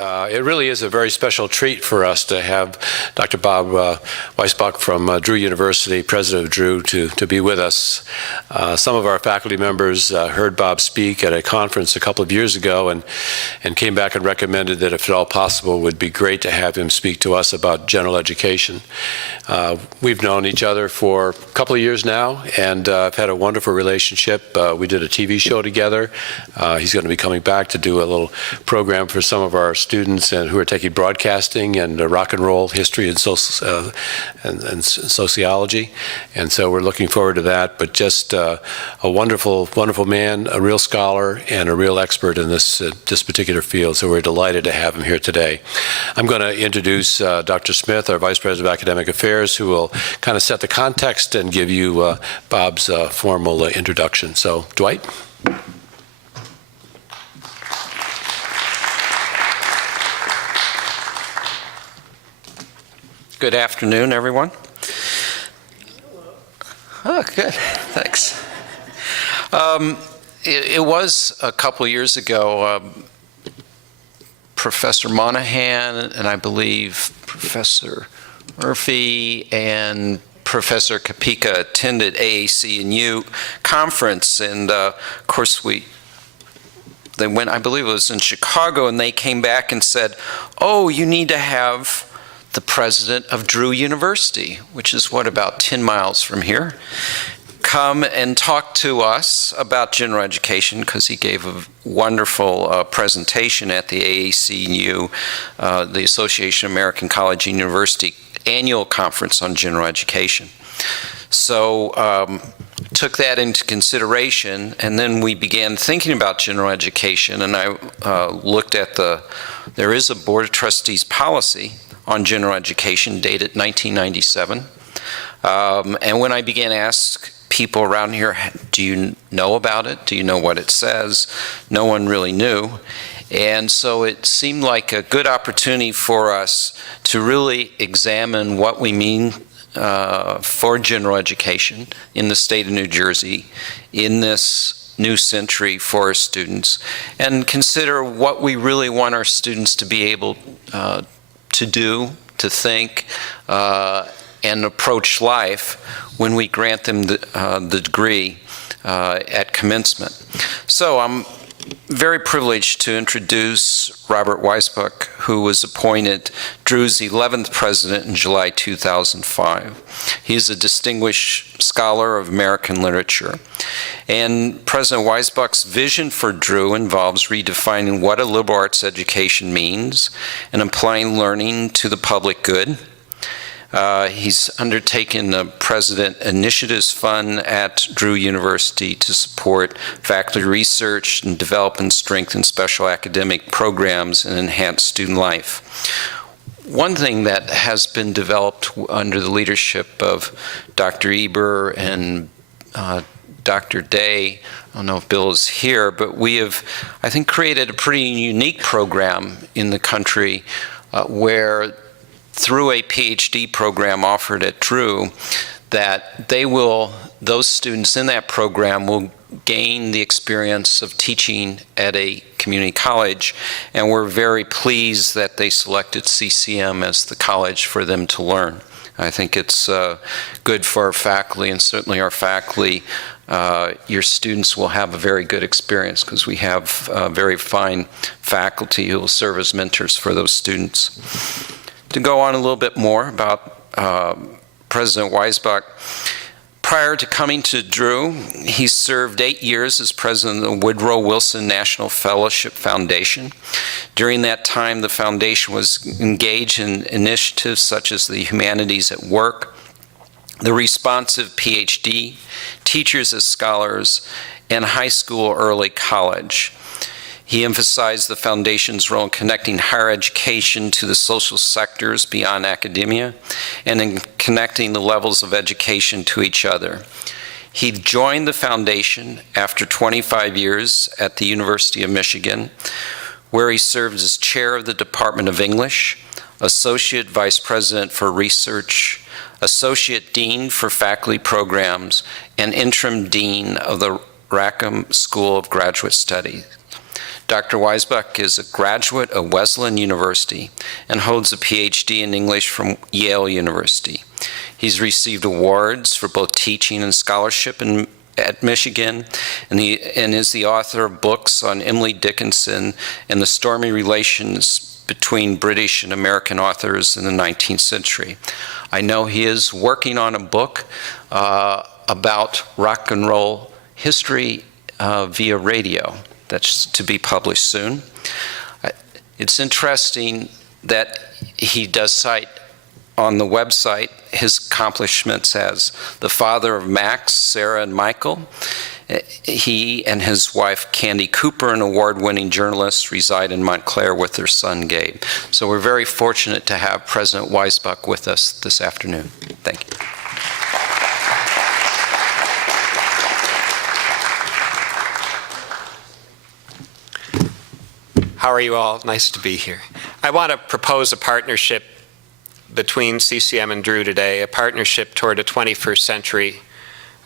It really is a very special treat for us to have Dr. Bob Weisbuch from Drew University, president of Drew, to be with us. Some of our faculty members heard Bob speak at a conference a couple of years ago and came back and recommended that if at all possible, it would be great to have him speak to us about general education. We've known each other for a couple of years now, and I've had a wonderful relationship. We did a TV show together. He's going to be coming back to do a little program for some of our students who are taking broadcasting and rock and roll history and sociology. And so we're looking forward to that. But just a wonderful, wonderful man, a real scholar, and a real expert in this particular field. So we're delighted to have him here today. I'm going to introduce Dr. Smith, our Vice President of Academic Affairs, who will kind of set the context and give you Bob's formal introduction. So, Dwight? Good afternoon, everyone. Oh, good. Thanks. It was a couple years ago, Professor Monahan and I believe Professor Murphy and Professor Kapika attended AAC&U conference, and of course they went, I believe it was in Chicago, and they came back and said, oh, you need to have the president of Drew University, which is about 10 miles from here, come and talk to us about general education, because he gave a wonderful presentation at the AAC&U, the Association of American College and University annual conference on general education. So took that into consideration, and then we began thinking about general education, and I looked at there is a Board of Trustees policy on general education dated 1997. And when I began to ask people around here, do you know about it? Do you know what it says? No one really knew. And so it seemed like a good opportunity for us to really examine what we mean for general education in the state of New Jersey in this new century for our students, and consider what we really want our students to be able to do, to think, and approach life when we grant them the degree at commencement. So I'm very privileged to introduce Robert Weisbuch, who was appointed Drew's 11th president in July 2005. He's a distinguished scholar of American literature. And President Weisbuch's vision for Drew involves redefining what a liberal arts education means and applying learning to the public good. He's undertaken the President Initiatives Fund at Drew University to support faculty research and develop and strengthen special academic programs and enhance student life. One thing that has been developed under the leadership of Dr. Eber and Dr. Day, I don't know if Bill is here, but we have, I think, created a pretty unique program in the country where through a PhD program offered at Drew, that those students in that program will gain the experience of teaching at a community college, and we're very pleased that they selected CCM as the college for them to learn. I think it's good for our faculty, and certainly our faculty, your students will have a very good experience because we have very fine faculty who will serve as mentors for those students. To go on a little bit more about President Weisbuch, prior to coming to Drew, he served 8 years as president of the Woodrow Wilson National Fellowship Foundation. During that time, the foundation was engaged in initiatives such as the Humanities at Work, the Responsive PhD, Teachers as Scholars, and high school early college. He emphasized the foundation's role in connecting higher education to the social sectors beyond academia and in connecting the levels of education to each other. He joined the foundation after 25 years at the University of Michigan, where he served as chair of the Department of English, associate vice president for research, associate dean for faculty programs, and interim dean of the Rackham School of Graduate Studies. Dr. Weisbuch is a graduate of Wesleyan University and holds a PhD in English from Yale University. He's received awards for both teaching and scholarship at Michigan, and is the author of books on Emily Dickinson and the stormy relations between British and American authors in the 19th century. I know he is working on a book about rock and roll history via radio. That's to be published soon. It's interesting that he does cite on the website his accomplishments as the father of Max, Sarah, and Michael. He and his wife, Candy Cooper, an award-winning journalist, reside in Montclair with their son, Gabe. So we're very fortunate to have President Weisbuch with us this afternoon. Thank you. How are you all? Nice to be here. I want to propose a partnership between CCM and Drew today, a partnership toward a 21st century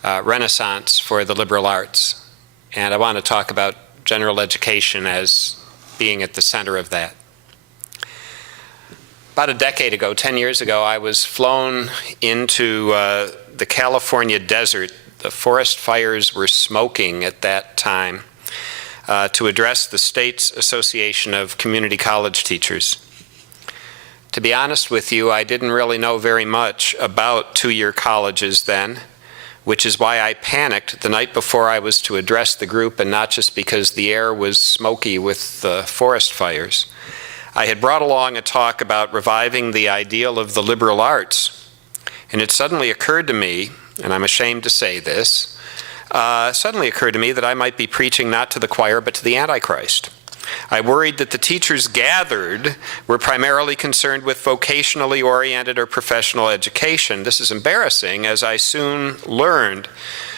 renaissance for the liberal arts. And I want to talk about general education as being at the center of that. About a decade ago, 10 years ago, I was flown into the California desert. The forest fires were smoking at that time to address the state's Association of Community College Teachers. To be honest with you, I didn't really know very much about two-year colleges then, which is why I panicked the night before I was to address the group, and not just because the air was smoky with the forest fires. I had brought along a talk about reviving the ideal of the liberal arts, and it suddenly occurred to me, and I'm ashamed to say this, suddenly occurred to me that I might be preaching not to the choir but to the Antichrist. I worried that the teachers gathered were primarily concerned with vocationally oriented or professional education. This is embarrassing, as I soon learned,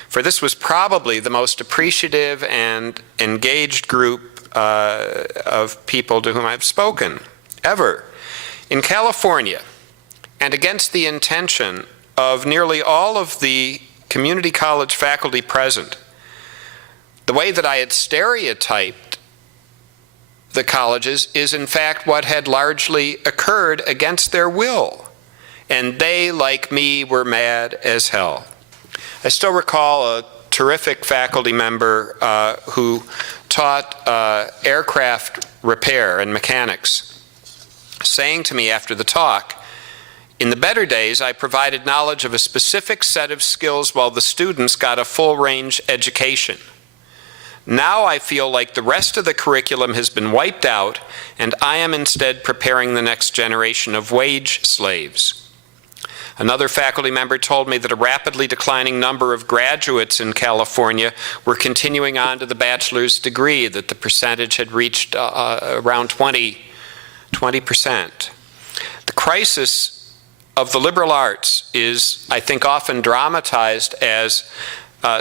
for this was probably the most appreciative and engaged group of people to whom I've spoken ever. In California, and against the intention of nearly all of the community college faculty present, the way that I had stereotyped the colleges is in fact what had largely occurred against their will. And they, like me, were mad as hell. I still recall a terrific faculty member who taught aircraft repair and mechanics, saying to me after the talk, "In the better days, I provided knowledge of a specific set of skills while the students got a full-range education. Now I feel like the rest of the curriculum has been wiped out, and I am instead preparing the next generation of wage slaves." Another faculty member told me that a rapidly declining number of graduates in California were continuing on to the bachelor's degree, that the percentage had reached around 20%. The crisis of the liberal arts is, I think, often dramatized as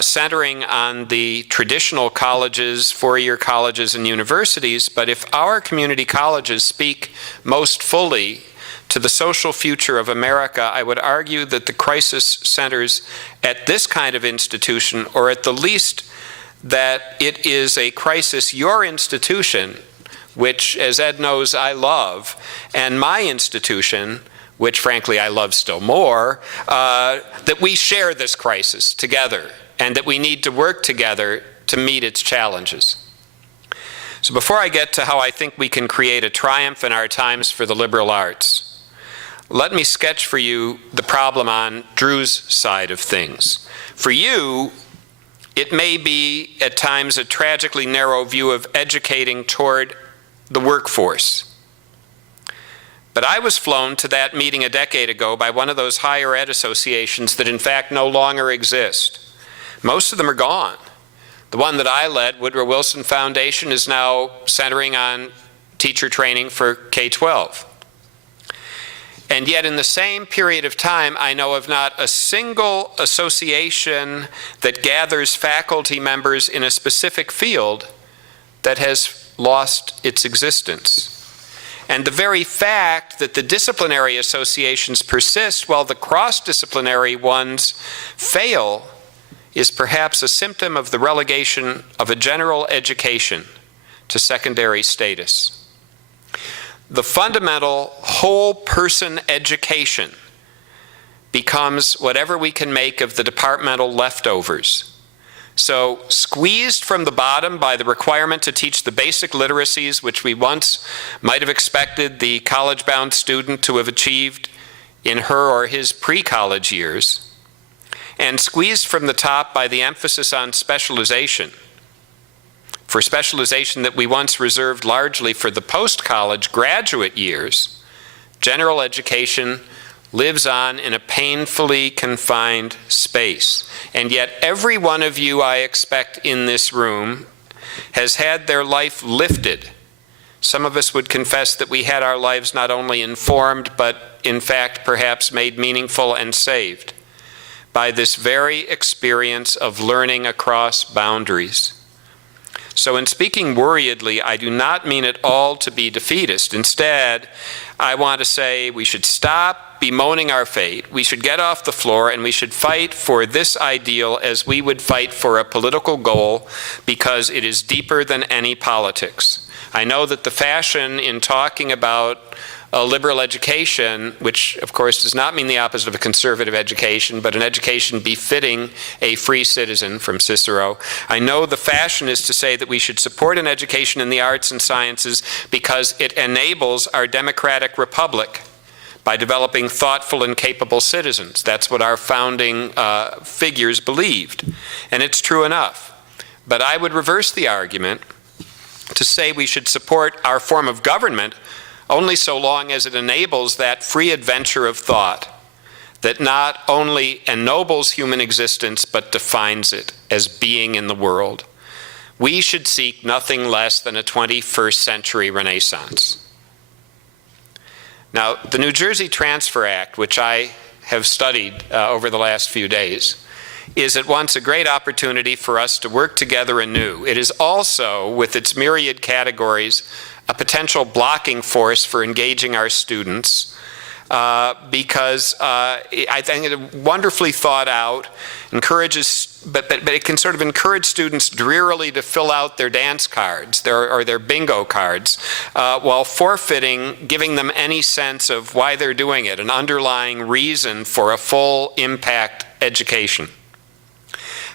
centering on the traditional colleges, four-year colleges and universities, but if our community colleges speak most fully to the social future of America, I would argue that the crisis centers at this kind of institution, or at the least that it is a crisis your institution, which, as Ed knows, I love, and my institution, which frankly I love still more, that we share this crisis together, and that we need to work together to meet its challenges. So before I get to how I think we can create a triumph in our times for the liberal arts, let me sketch for you the problem on Drew's side of things. For you, it may be at times a tragically narrow view of educating toward the workforce. But I was flown to that meeting a decade ago by one of those higher ed associations that in fact no longer exist. Most of them are gone. The one that I led, Woodrow Wilson Foundation, is now centering on teacher training for K-12. And yet in the same period of time, I know of not a single association that gathers faculty members in a specific field that has lost its existence. And the very fact that the disciplinary associations persist while the cross-disciplinary ones fail is perhaps a symptom of the relegation of a general education to secondary status. The fundamental whole person education becomes whatever we can make of the departmental leftovers. So squeezed from the bottom by the requirement to teach the basic literacies which we once might have expected the college-bound student to have achieved in her or his pre-college years, and squeezed from the top by the emphasis on specialization, for specialization that we once reserved largely for the post-college graduate years, general education lives on in a painfully confined space. And yet every one of you, I expect, in this room has had their life lifted. Some of us would confess that we had our lives not only informed, but in fact perhaps made meaningful and saved by this very experience of learning across boundaries. So in speaking worriedly, I do not mean at all to be defeatist. Instead, I want to say we should stop bemoaning our fate. We should get off the floor and we should fight for this ideal as we would fight for a political goal, because it is deeper than any politics. I know that the fashion in talking about a liberal education, which of course does not mean the opposite of a conservative education, but an education befitting a free citizen, from Cicero. I know the fashion is to say that we should support an education in the arts and sciences because it enables our democratic republic by developing thoughtful and capable citizens. That's what our founding figures believed, and it's true enough. But I would reverse the argument to say we should support our form of government only so long as it enables that free adventure of thought that not only ennobles human existence but defines it as being in the world. We should seek nothing less than a 21st century Renaissance. Now, the New Jersey Transfer Act, which I have studied over the last few days, is at once a great opportunity for us to work together anew. It is also, with its myriad categories, a potential blocking force for engaging our students, because I think it wonderfully thought out, encourages, but it can sort of encourage students drearily to fill out their dance cards or their bingo cards, while forfeiting giving them any sense of why they're doing it, an underlying reason for a full impact education.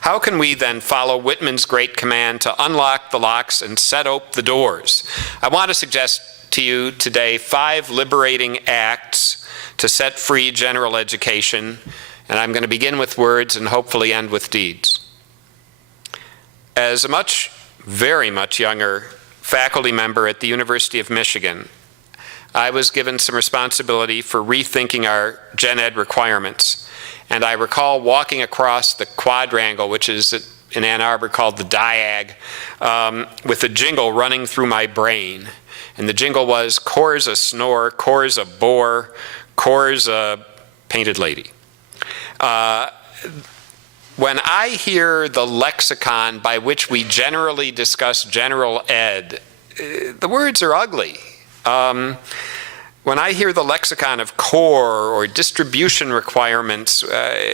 How can we then follow Whitman's great command to unlock the locks and set open the doors? I want to suggest to you today 5 liberating acts to set free general education, and I'm going to begin with words and hopefully end with deeds. As a very much younger faculty member at the University of Michigan, I was given some responsibility for rethinking our gen ed requirements. And I recall walking across the quadrangle, which is in Ann Arbor called the Diag, with a jingle running through my brain. And the jingle was, "Core's a snore, core's a bore, core's a painted lady." When I hear the lexicon by which we generally discuss general ed, the words are ugly. When I hear the lexicon of core or distribution requirements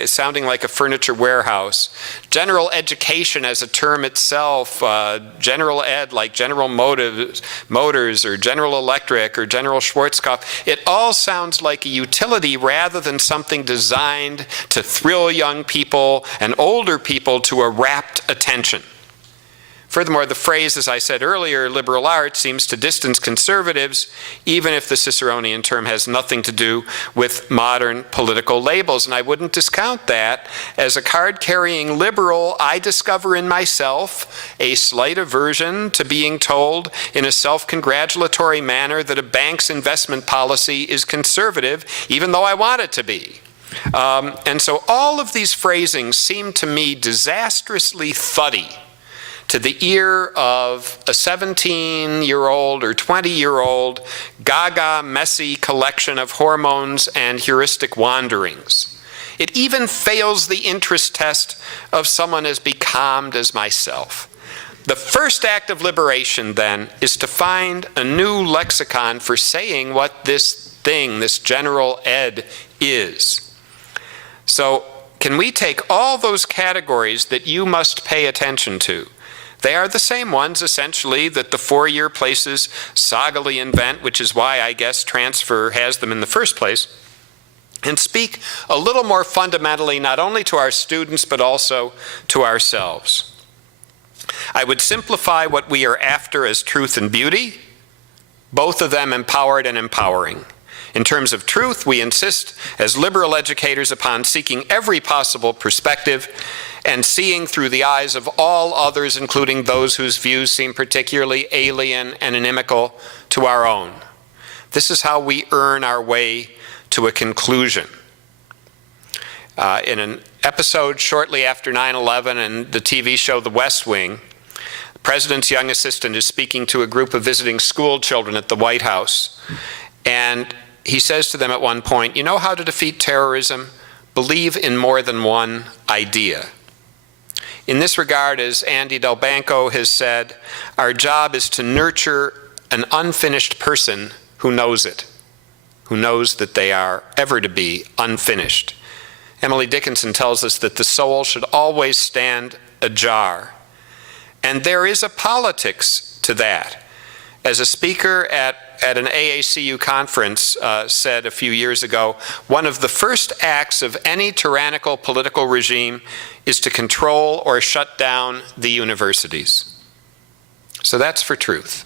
sounding like a furniture warehouse, general education as a term itself, general ed like General Motors or General Electric or General Schwarzkopf, it all sounds like a utility rather than something designed to thrill young people and older people to a rapt attention. Furthermore, the phrase, as I said earlier, liberal arts, seems to distance conservatives, even if the Ciceronian term has nothing to do with modern political labels. And I wouldn't discount that. As a card-carrying liberal, I discover in myself a slight aversion to being told in a self-congratulatory manner that a bank's investment policy is conservative, even though I want it to be. And so all of these phrasings seem to me disastrously thuddy to the ear of a 17-year-old or 20-year-old gaga, messy collection of hormones and heuristic wanderings. It even fails the interest test of someone as becalmed as myself. The first act of liberation, then, is to find a new lexicon for saying what this thing, this general ed, is. So, can we take all those categories that you must pay attention to? They are the same ones, essentially, that the four-year places soggily invent, which is why I guess transfer has them in the first place, and speak a little more fundamentally not only to our students but also to ourselves. I would simplify what we are after as truth and beauty, both of them empowered and empowering. In terms of truth, we insist as liberal educators upon seeking every possible perspective and seeing through the eyes of all others, including those whose views seem particularly alien and inimical to our own. This is how we earn our way to a conclusion. In an episode shortly after 9/11 in the TV show The West Wing, the president's young assistant is speaking to a group of visiting school children at the White House. And he says to them at one point, "You know how to defeat terrorism? Believe in more than one idea." In this regard, as Andy Delbanco has said, our job is to nurture an unfinished person who knows it, who knows that they are ever to be unfinished. Emily Dickinson tells us that the soul should always stand ajar. And there is a politics to that. As a speaker at an AACU conference said a few years ago, one of the first acts of any tyrannical political regime is to control or shut down the universities. So that's for truth.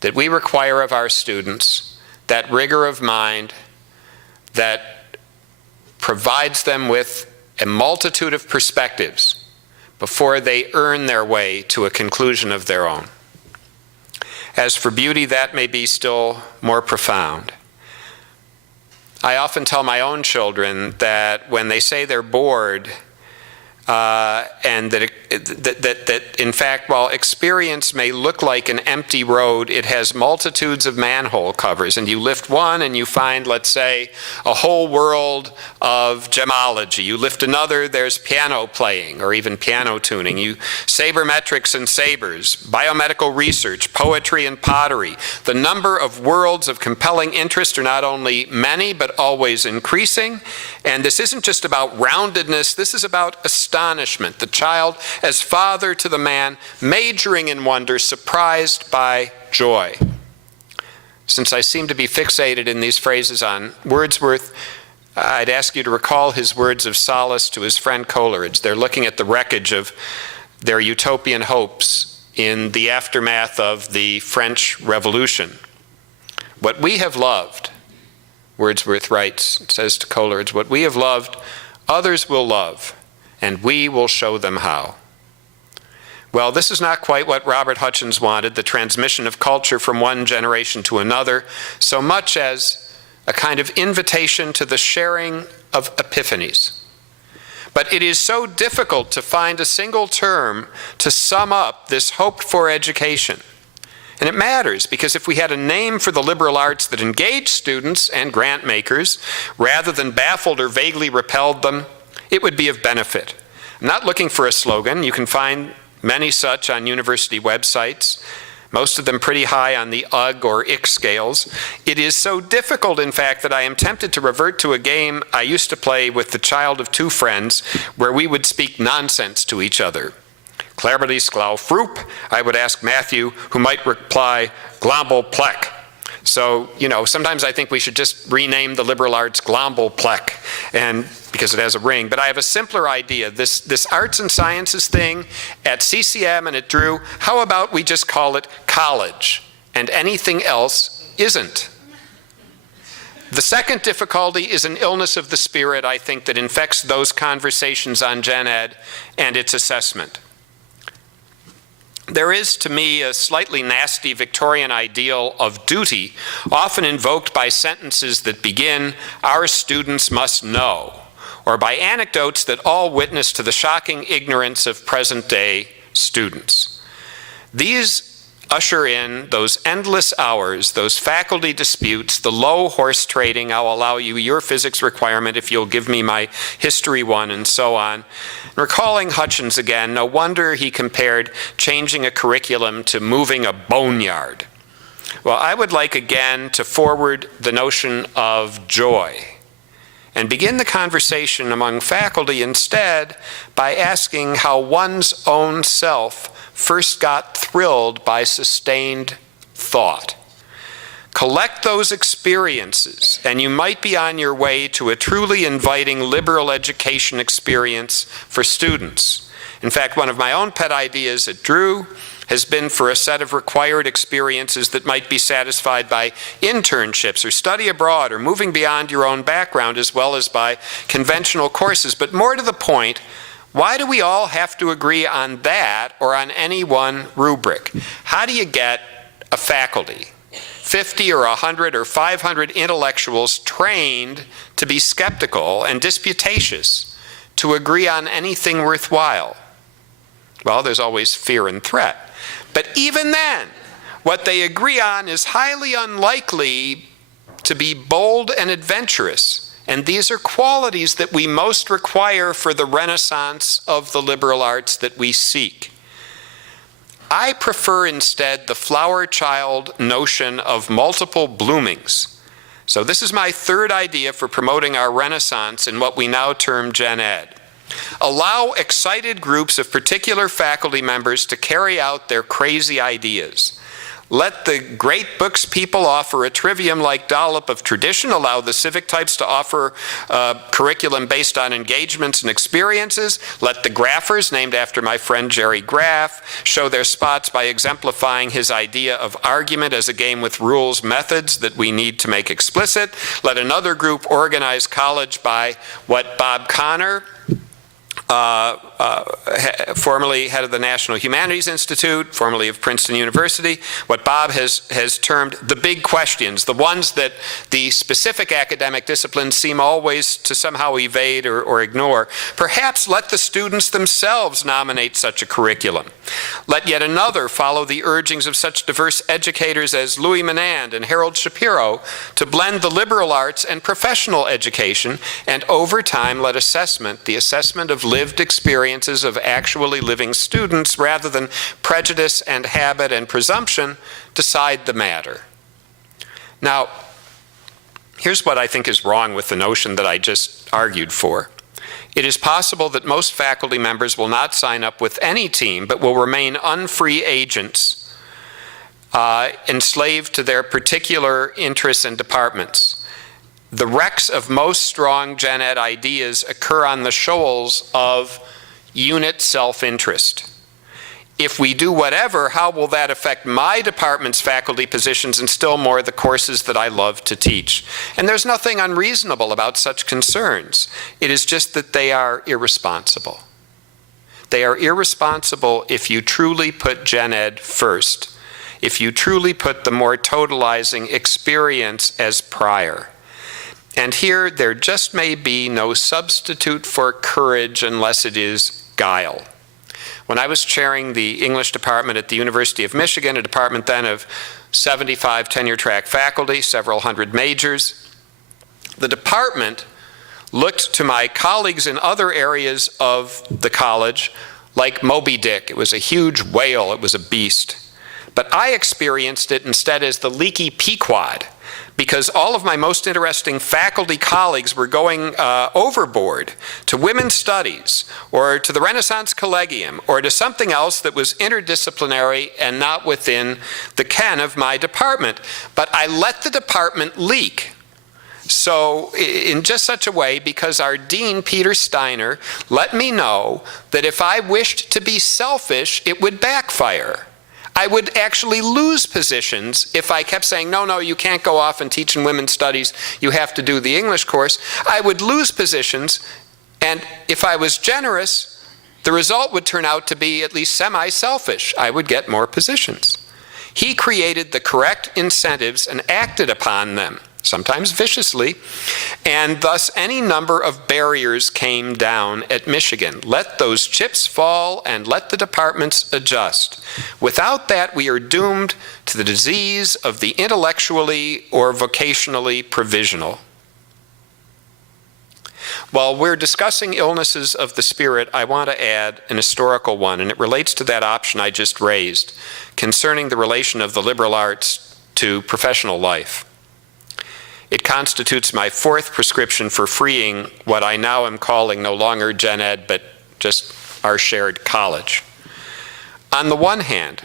That we require of our students that rigor of mind that provides them with a multitude of perspectives before they earn their way to a conclusion of their own. As for beauty, that may be still more profound. I often tell my own children that when they say they're bored, and that in fact, while experience may look like an empty road, it has multitudes of manhole covers, and you lift one and you find, let's say, a whole world of gemology. You lift another, there's piano playing or even piano tuning. You sabermetrics and sabers, biomedical research, poetry and pottery. The number of worlds of compelling interest are not only many but always increasing, and this isn't just about roundedness, this is about astonishment. The child as father to the man, majoring in wonder, surprised by joy. Since I seem to be fixated in these phrases on Wordsworth, I'd ask you to recall his words of solace to his friend Coleridge. They're looking at the wreckage of their utopian hopes in the aftermath of the French Revolution. What we have loved, Wordsworth writes, says to Coleridge, what we have loved, others will love, and we will show them how. Well, this is not quite what Robert Hutchins wanted, the transmission of culture from one generation to another, so much as a kind of invitation to the sharing of epiphanies. But it is so difficult to find a single term to sum up this hoped-for education. And it matters, because if we had a name for the liberal arts that engaged students and grant makers, rather than baffled or vaguely repelled them, it would be of benefit. I'm not looking for a slogan. You can find many such on university websites, most of them pretty high on the UGG or IC scales. It is so difficult, in fact, that I am tempted to revert to a game I used to play with the child of two friends, where we would speak nonsense to each other. Clarbity sklau froop, I would ask Matthew, who might reply, glambel plek. So, sometimes I think we should just rename the liberal arts glambel plek, and because it has a ring. But I have a simpler idea. This arts and sciences thing at CCM and at Drew, how about we just call it college, and anything else isn't? The second difficulty is an illness of the spirit, I think, that infects those conversations on Gen Ed and its assessment. There is, to me, a slightly nasty Victorian ideal of duty, often invoked by sentences that begin, "Our students must know," or by anecdotes that all witness to the shocking ignorance of present-day students. These usher in those endless hours, those faculty disputes, the low horse trading, I'll allow you your physics requirement if you'll give me my history one, and so on. Recalling Hutchins again, no wonder he compared changing a curriculum to moving a boneyard. Well, I would like again to forward the notion of joy. and begin the conversation among faculty instead by asking how one's own self first got thrilled by sustained thought. Collect those experiences, and you might be on your way to a truly inviting liberal education experience for students. In fact, one of my own pet ideas at Drew has been for a set of required experiences that might be satisfied by internships or study abroad or moving beyond your own background, as well as by conventional courses. But more to the point, why do we all have to agree on that or on any one rubric? How do you get a faculty, 50 or 100 or 500 intellectuals trained to be skeptical and disputatious, to agree on anything worthwhile? Well, there's always fear and threat. But even then, what they agree on is highly unlikely to be bold and adventurous. And these are qualities that we most require for the renaissance of the liberal arts that we seek. I prefer instead the flower child notion of multiple bloomings. So this is my third idea for promoting our renaissance in what we now term Gen Ed. Allow excited groups of particular faculty members to carry out their crazy ideas. Let the great books people offer a trivium-like dollop of tradition. Allow the civic types to offer curriculum based on engagements and experiences. Let the graphers, named after my friend Jerry Graff, show their spots by exemplifying his idea of argument as a game with rules, methods that we need to make explicit. Let another group organize college by what Bob Connor, formerly head of the National Humanities Institute, formerly of Princeton University, what Bob has termed the big questions, the ones that the specific academic disciplines seem always to somehow evade or ignore. Perhaps let the students themselves nominate such a curriculum. Let yet another follow the urgings of such diverse educators as Louis Menand and Harold Shapiro to blend the liberal arts and professional education, and over time let assessment, the assessment of lived experiences of actually living students rather than prejudice and habit and presumption, decide the matter. Now, here's what I think is wrong with the notion that I just argued for. It is possible that most faculty members will not sign up with any team, but will remain unfree agents, enslaved to their particular interests and departments. The wrecks of most strong Gen Ed ideas occur on the shoals of unit self-interest. If we do whatever, how will that affect my department's faculty positions and still more the courses that I love to teach? And there's nothing unreasonable about such concerns. It is just that they are irresponsible. They are irresponsible if you truly put Gen Ed first, if you truly put the more totalizing experience as prior. And here, there just may be no substitute for courage unless it is guile. When I was chairing the English department at the University of Michigan, a department then of 75 tenure-track faculty, several hundred majors, the department looked to my colleagues in other areas of the college like Moby Dick. It was a huge whale. It was a beast. But I experienced it instead as the leaky Pequod, because all of my most interesting faculty colleagues were going overboard to women's studies or to the Renaissance Collegium or to something else that was interdisciplinary and not within the ken of my department. But I let the department leak. So in just such a way, because our dean, Peter Steiner, let me know that if I wished to be selfish, it would backfire. I would actually lose positions if I kept saying, no, you can't go off and teach in women's studies, you have to do the English course. I would lose positions, and if I was generous, the result would turn out to be at least semi-selfish. I would get more positions. He created the correct incentives and acted upon them, sometimes viciously, and thus any number of barriers came down at Michigan. Let those chips fall and let the departments adjust. Without that, we are doomed to the disease of the intellectually or vocationally provisional. While we're discussing illnesses of the spirit, I want to add an historical one, and it relates to that option I just raised concerning the relation of the liberal arts to professional life. It constitutes my fourth prescription for freeing what I now am calling no longer Gen Ed, but just our shared college. On the one hand,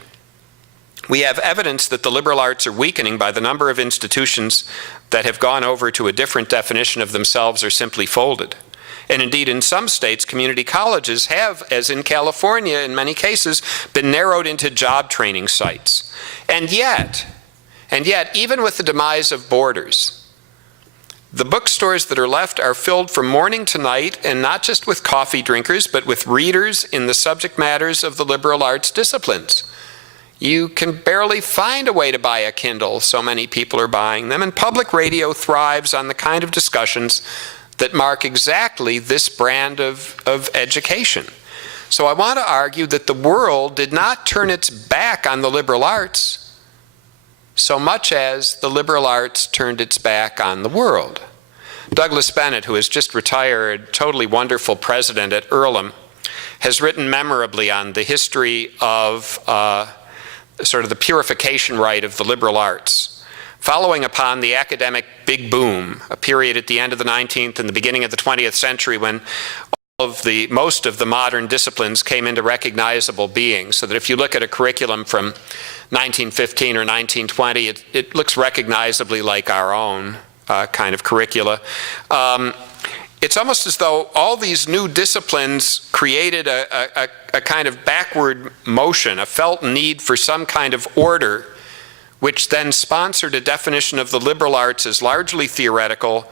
we have evidence that the liberal arts are weakening by the number of institutions that have gone over to a different definition of themselves or simply folded. And indeed, in some states, community colleges have, as in California in many cases, been narrowed into job training sites. And yet, even with the demise of borders, the bookstores that are left are filled from morning to night, and not just with coffee drinkers, but with readers in the subject matters of the liberal arts disciplines. You can barely find a way to buy a Kindle, so many people are buying them, and public radio thrives on the kind of discussions that mark exactly this brand of education. So I want to argue that the world did not turn its back on the liberal arts so much as the liberal arts turned its back on the world. Douglas Bennett, who has just retired, totally wonderful president at Earlham, has written memorably on the history of sort of the purification rite of the liberal arts, following upon the academic big boom, a period at the end of the 19th and the beginning of the 20th century when most of the modern disciplines came into recognizable being, so that if you look at a curriculum from 1915 or 1920, it looks recognizably like our own kind of curricula. It's almost as though all these new disciplines created a kind of backward motion, a felt need for some kind of order, which then sponsored a definition of the liberal arts as largely theoretical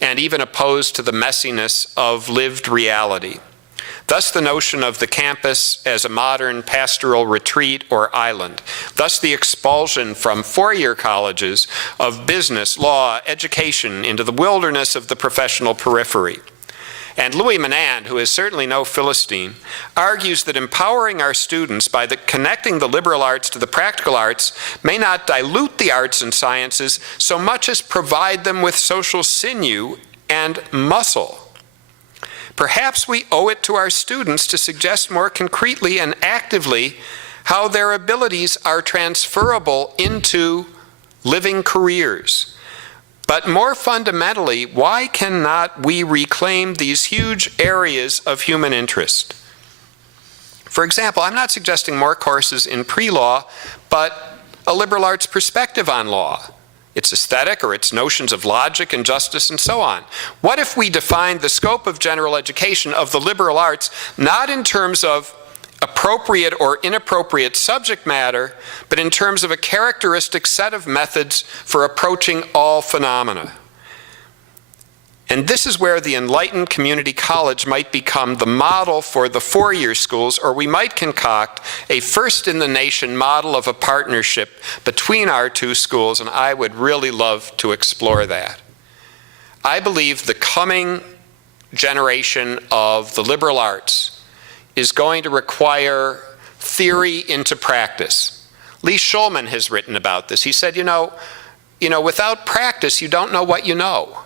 and even opposed to the messiness of lived reality. Thus the notion of the campus as a modern pastoral retreat or island. Thus the expulsion from four-year colleges of business, law, education into the wilderness of the professional periphery. And Louis Menand, who is certainly no Philistine, argues that empowering our students by connecting the liberal arts to the practical arts may not dilute the arts and sciences so much as provide them with social sinew and muscle. Perhaps we owe it to our students to suggest more concretely and actively how their abilities are transferable into living careers. But more fundamentally, why cannot we reclaim these huge areas of human interest? For example, I'm not suggesting more courses in pre-law, but a liberal arts perspective on law, its aesthetic or its notions of logic and justice and so on. What if we defined the scope of general education of the liberal arts not in terms of appropriate or inappropriate subject matter, but in terms of a characteristic set of methods for approaching all phenomena? And this is where the enlightened community college might become the model for the four-year schools, or we might concoct a first-in-the-nation model of a partnership between our two schools, and I would really love to explore that. I believe the coming generation of the liberal arts is going to require theory into practice. Lee Shulman has written about this. He said, you know, without practice, you don't know what you know.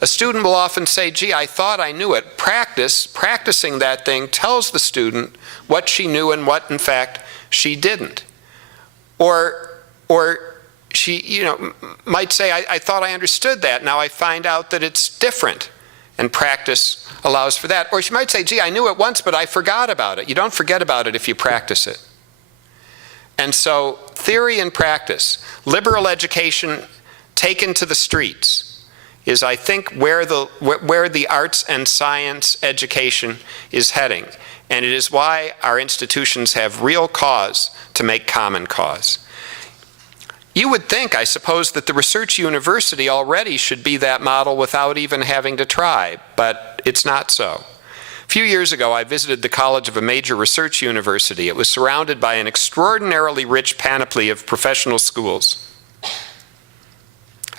A student will often say, gee, I thought I knew it. Practicing that thing tells the student what she knew and what, in fact, she didn't. Or she, might say, I thought I understood that. Now I find out that it's different. And practice allows for that. Or she might say, gee, I knew it once, but I forgot about it. You don't forget about it if you practice it. And so theory and practice, liberal education taken to the streets, is, I think, where the arts and science education is heading. And it is why our institutions have real cause to make common cause. You would think, I suppose, that the research university already should be that model without even having to try, but it's not so. A few years ago, I visited the college of a major research university. It was surrounded by an extraordinarily rich panoply of professional schools.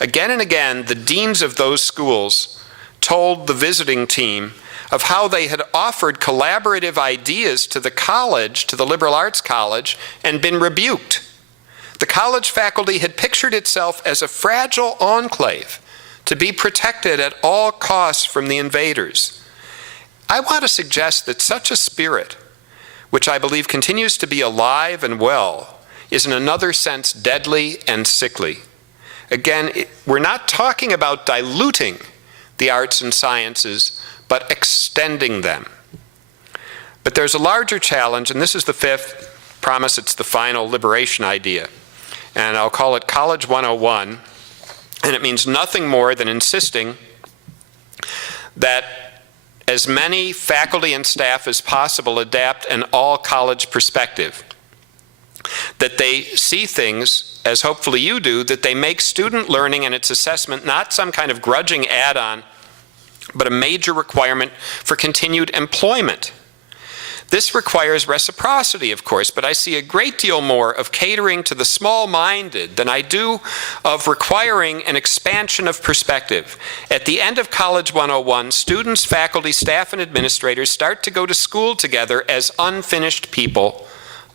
Again and again, the deans of those schools told the visiting team of how they had offered collaborative ideas to the college, to the liberal arts college, and been rebuked. The college faculty had pictured itself as a fragile enclave to be protected at all costs from the invaders. I want to suggest that such a spirit, which I believe continues to be alive and well, is in another sense deadly and sickly. Again, we're not talking about diluting the arts and sciences, but extending them. But there's a larger challenge, and this is the fifth, promise it's the final liberation idea. And I'll call it College 101, and it means nothing more than insisting that as many faculty and staff as possible adapt an all-college perspective. That they see things, as hopefully you do, that they make student learning and its assessment not some kind of grudging add-on, but a major requirement for continued employment. This requires reciprocity, of course, but I see a great deal more of catering to the small-minded than I do of requiring an expansion of perspective. At the end of College 101, students, faculty, staff, and administrators start to go to school together as unfinished people,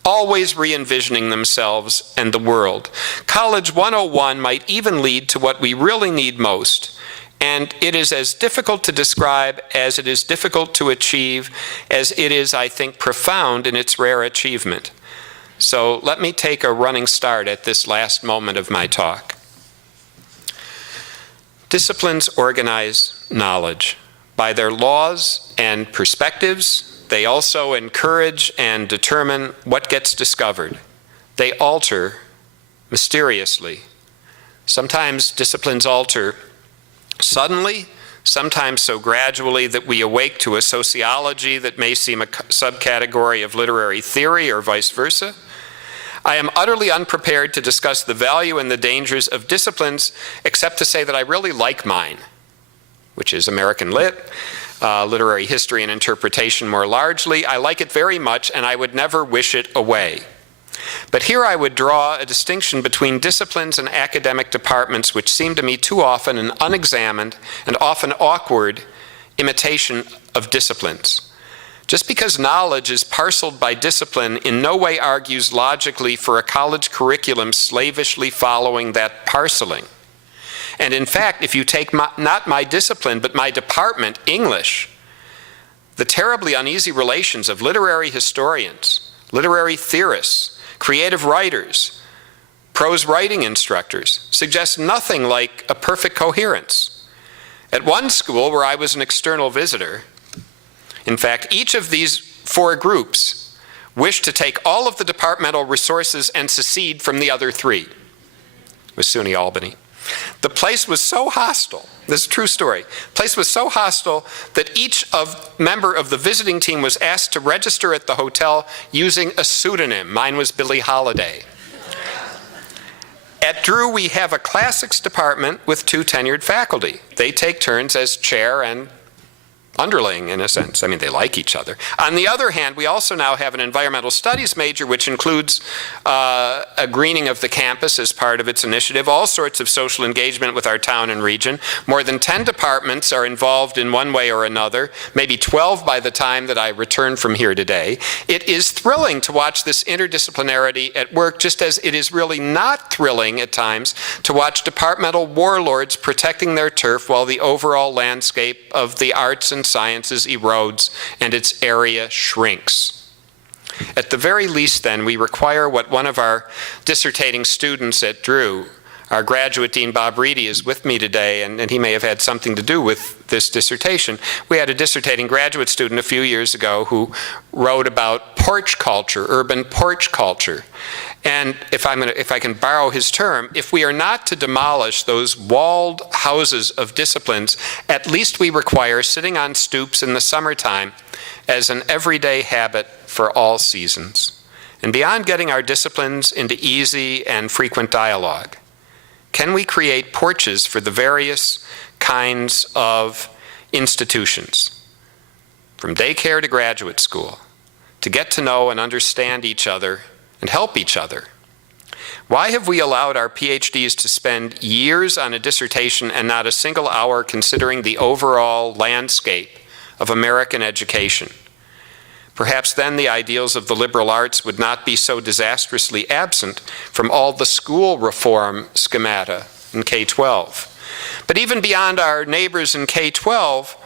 always re-envisioning themselves and the world. College 101 might even lead to what we really need most, and it is as difficult to describe as it is difficult to achieve, as it is, I think, profound in its rare achievement. So let me take a running start at this last moment of my talk. Disciplines organize knowledge. By their laws and perspectives, they also encourage and determine what gets discovered. They alter mysteriously. Sometimes disciplines alter suddenly, sometimes so gradually that we awake to a sociology that may seem a subcategory of literary theory or vice versa. I am utterly unprepared to discuss the value and the dangers of disciplines, except to say that I really like mine, which is American Lit, literary history and interpretation more largely. I like it very much, and I would never wish it away. But here I would draw a distinction between disciplines and academic departments which seem to me too often an unexamined and often awkward imitation of disciplines. Just because knowledge is parceled by discipline in no way argues logically for a college curriculum slavishly following that parceling. And in fact, if you take not my discipline, but my department, English, the terribly uneasy relations of literary historians, literary theorists, creative writers, prose writing instructors suggest nothing like a perfect coherence. At one school where I was an external visitor, in fact, each of these four groups wished to take all of the departmental resources and secede from the other three. It was SUNY Albany. The place was so hostile, this is a true story, the place was so hostile that each member of the visiting team was asked to register at the hotel using a pseudonym. Mine was Billie Holiday. At Drew, we have a classics department with 2 tenured faculty. They take turns as chair and underling, in a sense. I mean, they like each other. On the other hand, we also now have an environmental studies major, which includes a greening of the campus as part of its initiative, all sorts of social engagement with our town and region. More than 10 departments are involved in one way or another, maybe 12 by the time that I return from here today. It is thrilling to watch this interdisciplinarity at work, just as it is really not thrilling at times to watch departmental warlords protecting their turf while the overall landscape of the arts and sciences erodes and its area shrinks. At the very least, then, we require what one of our dissertating students at Drew, our graduate dean Bob Reedy, is with me today, and he may have had something to do with this dissertation. We had a dissertating graduate student a few years ago who wrote about porch culture, urban porch culture. And if I can borrow his term, if we are not to demolish those walled houses of disciplines, at least we require sitting on stoops in the summertime as an everyday habit for all seasons. And beyond getting our disciplines into easy and frequent dialogue, can we create porches for the various kinds of institutions, from daycare to graduate school, to get to know and understand each other and help each other? Why have we allowed our PhDs to spend years on a dissertation and not a single hour considering the overall landscape of American education? Perhaps then the ideals of the liberal arts would not be so disastrously absent from all the school reform schemata in K-12. But even beyond our neighbors in K-12,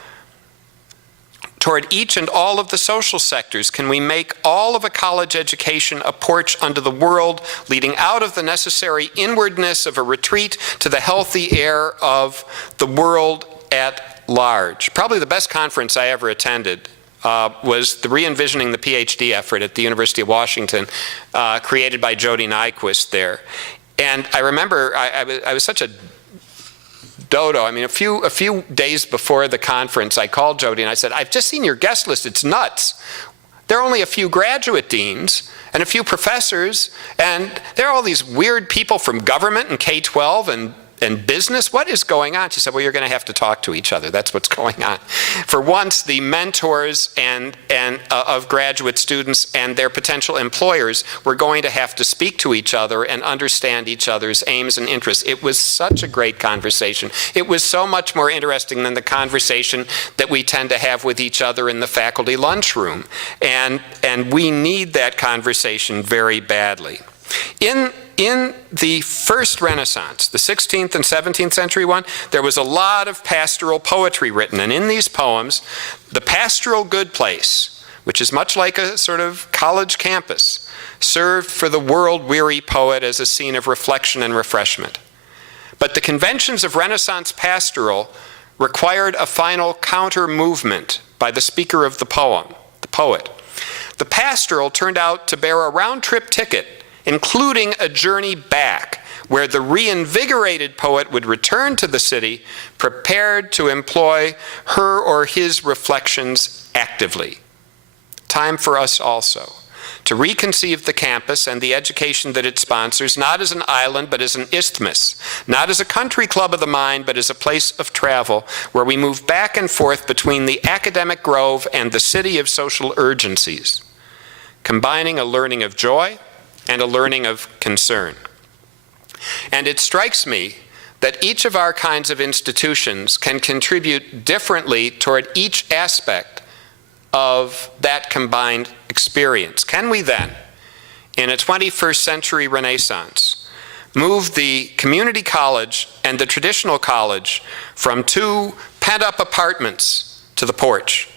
toward each and all of the social sectors? Can we make all of a college education a porch unto the world, leading out of the necessary inwardness of a retreat to the healthy air of the world at large? Probably the best conference I ever attended was the Re-envisioning the PhD effort at the University of Washington, created by Jody Nyquist there. And I remember I was such a dodo. I mean, a few days before the conference, I called Jody and I said, I've just seen your guest list. It's nuts. There are only a few graduate deans and a few professors, and there are all these weird people from government and K-12 and business. What is going on? She said, well, you're going to have to talk to each other. That's what's going on. For once, the mentors of graduate students and their potential employers were going to have to speak to each other and understand each other's aims and interests. It was such a great conversation. It was so much more interesting than the conversation that we tend to have with each other in the faculty lunchroom. And we need that conversation very badly. In the first Renaissance, the 16th and 17th century one, there was a lot of pastoral poetry written. And in these poems, the pastoral good place, which is much like a sort of college campus, served for the world-weary poet as a scene of reflection and refreshment. But the conventions of Renaissance pastoral required a final counter-movement by the speaker of the poem, the poet. The pastoral turned out to bear a round-trip ticket, including a journey back, where the reinvigorated poet would return to the city, prepared to employ her or his reflections actively. Time for us also to reconceive the campus and the education that it sponsors, not as an island, but as an isthmus, not as a country club of the mind, but as a place of travel, where we move back and forth between the academic grove and the city of social urgencies, combining a learning of joy and a learning of concern. And it strikes me that each of our kinds of institutions can contribute differently toward each aspect of that combined experience. Can we then, in a 21st century Renaissance, move the community college and the traditional college from two pent-up apartments to the porch?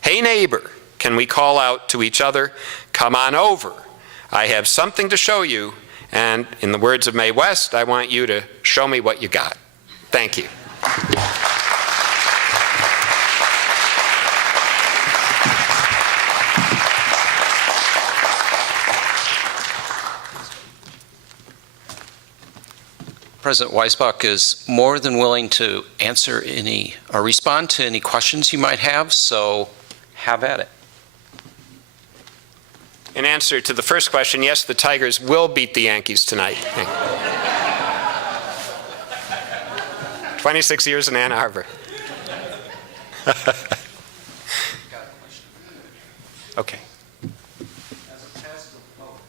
Hey neighbor, can we call out to each other, come on over. I have something to show you, and in the words of Mae West, I want you to show me what you got. Thank you. President Weisbuch is more than willing to answer any or respond to any questions you might have, so have at it. In answer to the first question, yes, the Tigers will beat the Yankees tonight. 26 years in Ann Arbor. Okay. As a pastoral poet,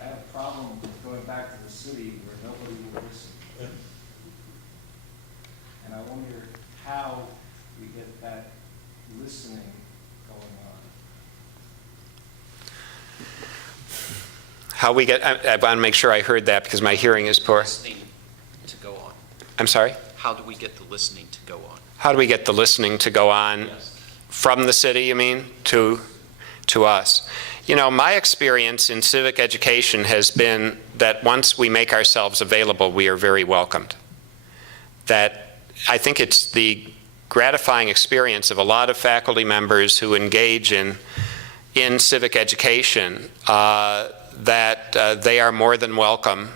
I have a problem with going back to the city where nobody will listen. And I wonder how we get that listening going on. How we get, I want to make sure I heard that because my hearing is poor. Listening to go on. I'm sorry? How do we get the listening to go on? How do we get the listening to go on from the city, you mean, to us? You know, my experience in civic education has been that once we make ourselves available, we are very welcomed. That I think it's the gratifying experience of a lot of faculty members who engage in civic education that they are more than welcome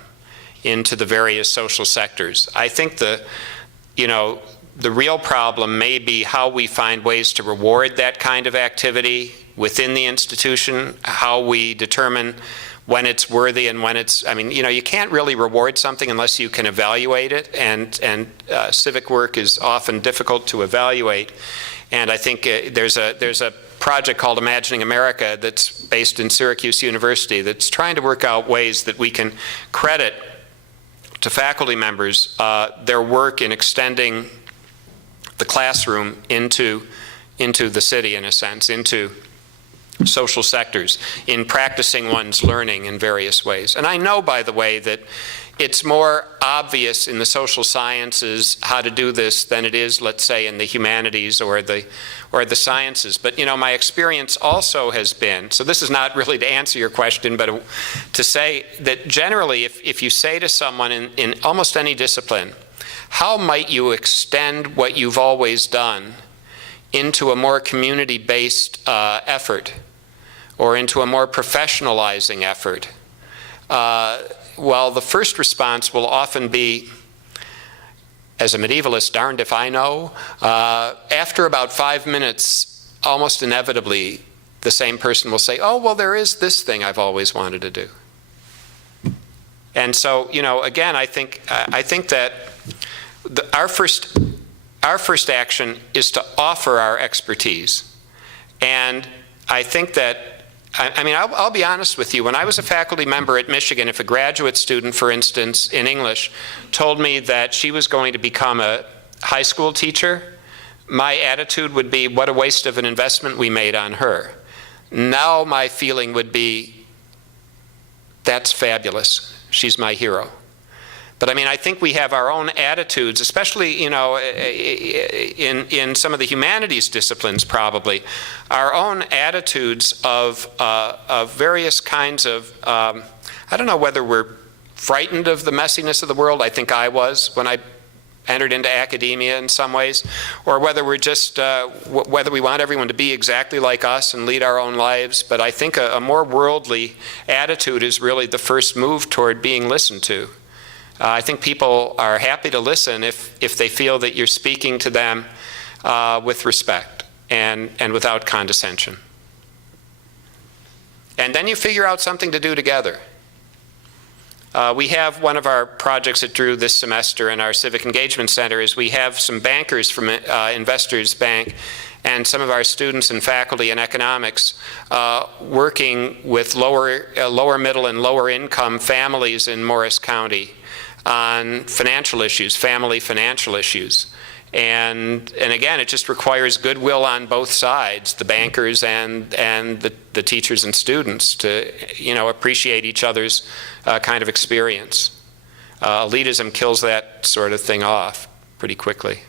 into the various social sectors. I think the real problem may be how we find ways to reward that kind of activity within the institution, how we determine when it's worthy and when it's, I mean, you can't really reward something unless you can evaluate it, and civic work is often difficult to evaluate. And I think there's a project called Imagining America that's based in Syracuse University that's trying to work out ways that we can credit to faculty members their work in extending the classroom into the city, in a sense, into social sectors, in practicing one's learning in various ways. And I know, by the way, that it's more obvious in the social sciences how to do this than it is, let's say, in the humanities or the sciences. But, you know, my experience also has been, so this is not really to answer your question, but to say that generally if you say to someone in almost any discipline, how might you extend what you've always done into a more community-based effort or into a more professionalizing effort? Well, the first response will often be, as a medievalist, darned if I know. After about 5 minutes, almost inevitably, the same person will say, oh, well, there is this thing I've always wanted to do. And so, you know, again, I think that our first action is to offer our expertise. And I think that, I mean, I'll be honest with you. When I was a faculty member at Michigan, if a graduate student, for instance, in English, told me that she was going to become a high school teacher, my attitude would be, what a waste of an investment we made on her. Now my feeling would be, that's fabulous. She's my hero. But I mean, I think we have our own attitudes, especially, you know, in some of the humanities disciplines probably, our own attitudes of various kinds of, I don't know whether we're frightened of the messiness of the world. I think I was when I entered into academia in some ways, or whether we're just, whether we want everyone to be exactly like us and lead our own lives. But I think a more worldly attitude is really the first move toward being listened to. I think people are happy to listen if they feel that you're speaking to them with respect and without condescension. And then you figure out something to do together. We have one of our projects at Drew this semester in our Civic Engagement Center is we have some bankers from Investors Bank and some of our students and faculty in economics working with lower middle and lower income families in Morris County on financial issues, family financial issues. And again, it just requires goodwill on both sides, the bankers and the teachers and students, to, you know, appreciate each other's kind of experience. Elitism kills that sort of thing off pretty quickly.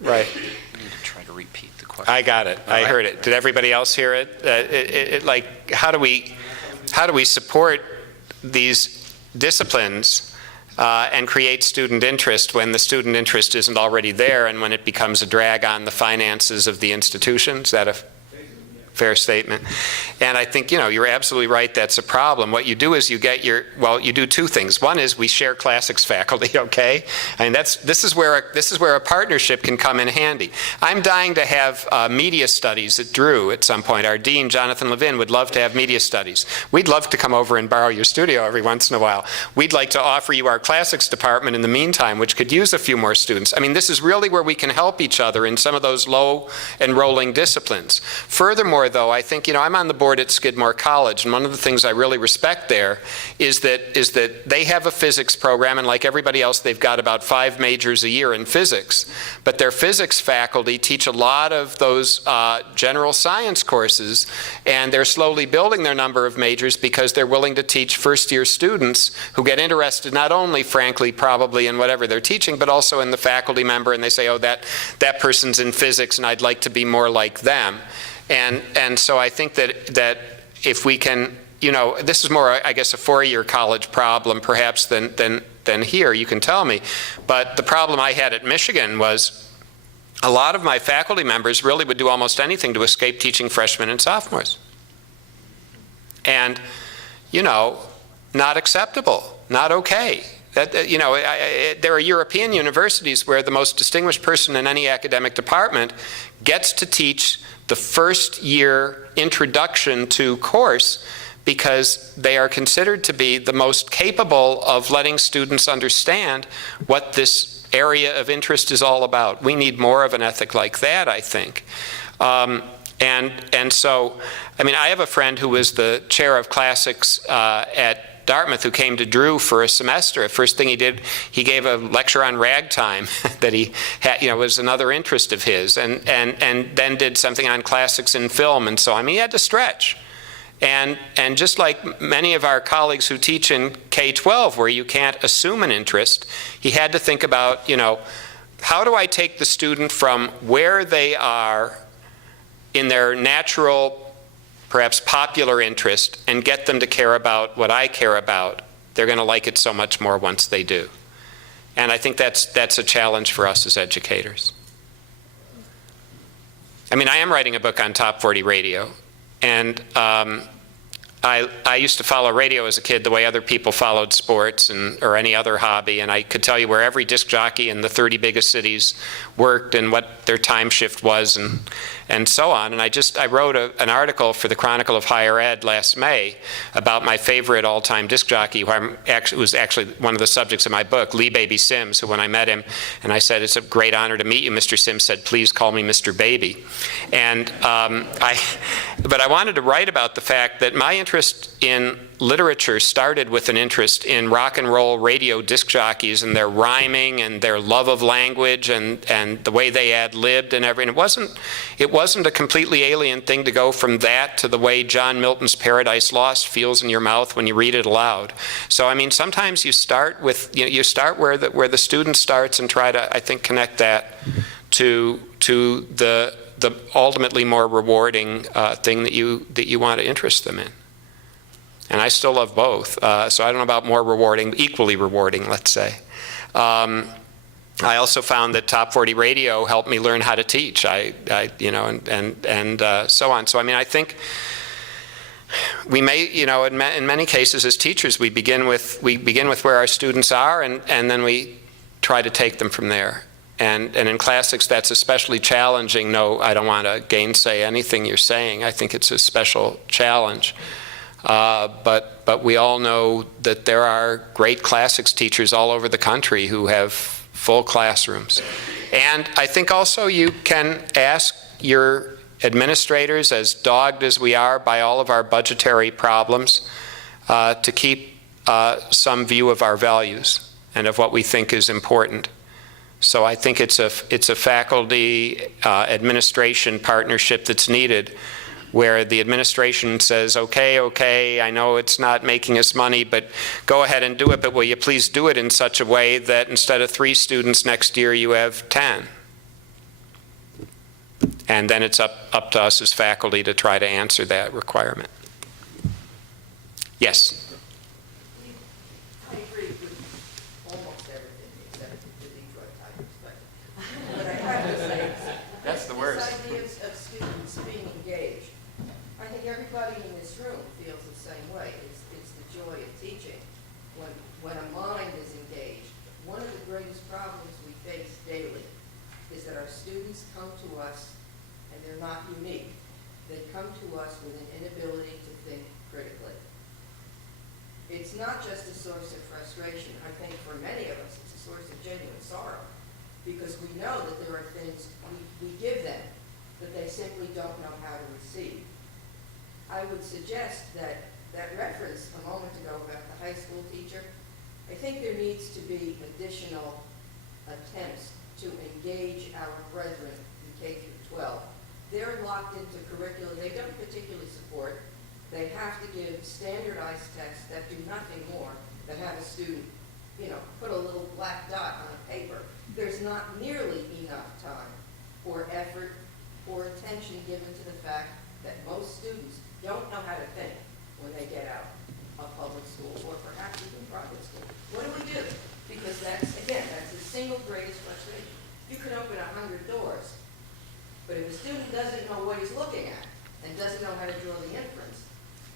Right. Try to repeat the question. I got it. I heard it. Did everybody else hear it? Like, how do we support these disciplines and create student interest when the student interest isn't already there and when it becomes a drag on the finances of the institution? Is that a fair statement? And I think, you know, you're absolutely right, that's a problem. What you do is you get your, well, you do two things. One is we share classics faculty, okay? I mean, this is where a partnership can come in handy. I'm dying to have media studies at Drew at some point. Our dean, Jonathan Levin, would love to have media studies. We'd love to come over and borrow your studio every once in a while. We'd like to offer you our classics department in the meantime, which could use a few more students. I mean, this is really where we can help each other in some of those low enrolling disciplines. Furthermore, though, I think, you know, I'm on the board at Skidmore College, and one of the things I really respect there is that they have a physics program, and like everybody else, they've got about 5 majors a year in physics. But their physics faculty teach a lot of those general science courses, and they're slowly building their number of majors because they're willing to teach first-year students who get interested not only, frankly, probably in whatever they're teaching, but also in the faculty member, and they say, oh, that person's in physics, and I'd like to be more like them. And so I think that if we can you know, this is more, I guess, a four-year college problem perhaps than here, you can tell me. But the problem I had at Michigan was a lot of my faculty members really would do almost anything to escape teaching freshmen and sophomores. And, you know, not acceptable, not okay. That, you know, there are European universities where the most distinguished person in any academic department gets to teach the first year introduction to course because they are considered to be the most capable of letting students understand what this area of interest is all about. We need more of an ethic like that, I think. And so, I mean, I have a friend who was the chair of classics at Dartmouth who came to Drew for a semester. The first thing he did, he gave a lecture on ragtime that he had, you know, was another interest of his, and then did something on classics in film and so on. I mean, he had to stretch. And just like many of our colleagues who teach in K-12 where you can't assume an interest, he had to think about, you know, how do I take the student from where they are in their natural, perhaps popular interest, and get them to care about what I care about? They're going to like it so much more once they do. And I think that's a challenge for us as educators. I mean, I am writing a book on Top 40 radio. And I used to follow radio as a kid the way other people followed sports or any other hobby, and I could tell you where every disc jockey in the 30 biggest cities worked and what their time shift was and so on. And I wrote an article for the Chronicle of Higher Ed last May about my favorite all-time disc jockey, who was actually one of the subjects of my book, Lee Baby Sims, who when I met him and I said, "It's a great honor to meet you, Mr. Sims," said, "Please call me Mr. Baby." And but I wanted to write about the fact that my interest in literature started with an interest in rock and roll radio disc jockeys and their rhyming and their love of language and the way they ad-libbed and everything. It wasn't a completely alien thing to go from that to the way John Milton's Paradise Lost feels in your mouth when you read it aloud. So I mean, sometimes you start with, you start where the student starts and try to, I think, connect that to the ultimately more rewarding thing that you want to interest them in. And I still love both, so I don't know about more rewarding, equally rewarding, let's say. I also found that Top 40 Radio helped me learn how to teach. You know, and so on. So I mean, I think we may, you know, in many cases as teachers, we begin with where our students are, and then we try to take them from there. And in classics, that's especially challenging. No, I don't want to gainsay anything you're saying. I think it's a special challenge. But we all know that there are great classics teachers all over the country who have full classrooms. And I think also you can ask your administrators, as dogged as we are by all of our budgetary problems, to keep some view of our values and of what we think is important. So I think it's a faculty administration partnership that's needed, where the administration says, okay, I know it's not making us money, but go ahead and do it, but will you please do it in such a way that instead of 3 students next year, you have 10? And then it's up to us as faculty to try to answer that requirement. Yes? I agree with almost everything except the DWIGHT items, but what I have to say is That's the worst. this idea of students being engaged. I think everybody in this room feels the same way. It's the joy of teaching when a mind is engaged. One of the greatest problems we face daily is that our students come to us, and they're not unique. They come to us with an inability to think critically. It's not just a source of frustration. I think for many of us, it's a source of genuine sorrow, because we know that there are things we give them that they simply don't know how to receive. I would suggest that reference a moment ago about the high school teacher, I think there needs to be additional attempts to engage our brethren in K through 12. They're locked into curricula they don't particularly support. They have to give standardized tests that do nothing more than have a student, you know, put a little black dot on a paper. There's not nearly enough time or effort or attention given to the fact that most students don't know how to think. when they get out of public school or perhaps even private school? What do we do? Because that's, again, that's the single greatest frustration. You could open 100 doors, but if a student doesn't know what he's looking at and doesn't know how to draw the inference,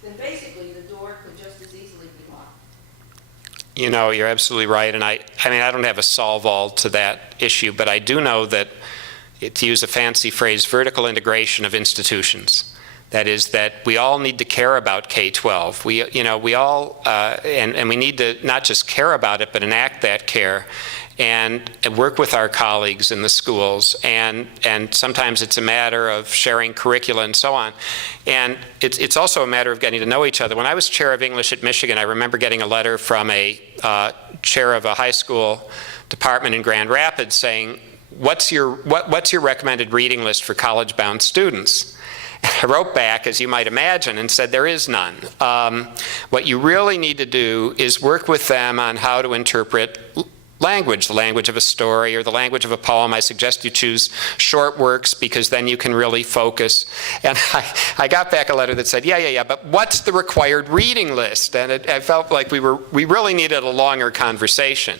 then basically the door could just as easily be locked. You know, you're absolutely right, and I mean, I don't have a solve-all to that issue, but I do know that, to use a fancy phrase, vertical integration of institutions. That is, that we all need to care about K-12. We all, and we need to not just care about it, but enact that care and work with our colleagues in the schools. And sometimes it's a matter of sharing curricula and so on. And it's also a matter of getting to know each other. When I was chair of English at Michigan, I remember getting a letter from a chair of a high school department in Grand Rapids saying, what's your recommended reading list for college-bound students? And I wrote back, as you might imagine, and said there is none. What you really need to do is work with them on how to interpret language, the language of a story or the language of a poem. I suggest you choose short works because then you can really focus. And I got back a letter that said, yeah, but what's the required reading list? And I felt like we really needed a longer conversation.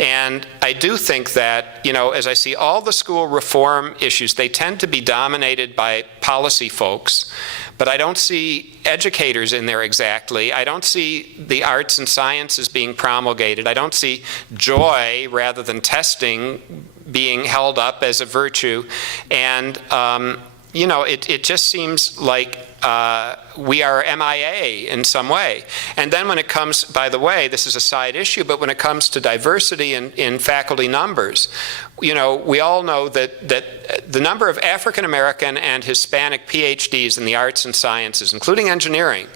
And I do think that, you know, as I see all the school reform issues, they tend to be dominated by policy folks, but I don't see educators in there exactly. I don't see the arts and sciences being promulgated. I don't see joy rather than testing being held up as a virtue. And, you know, it just seems like we are MIA in some way. And then when it comes, by the way, this is a side issue, but when it comes to diversity in faculty numbers, you know, we all know that the number of African American and Hispanic PhDs in the arts and sciences, including engineering,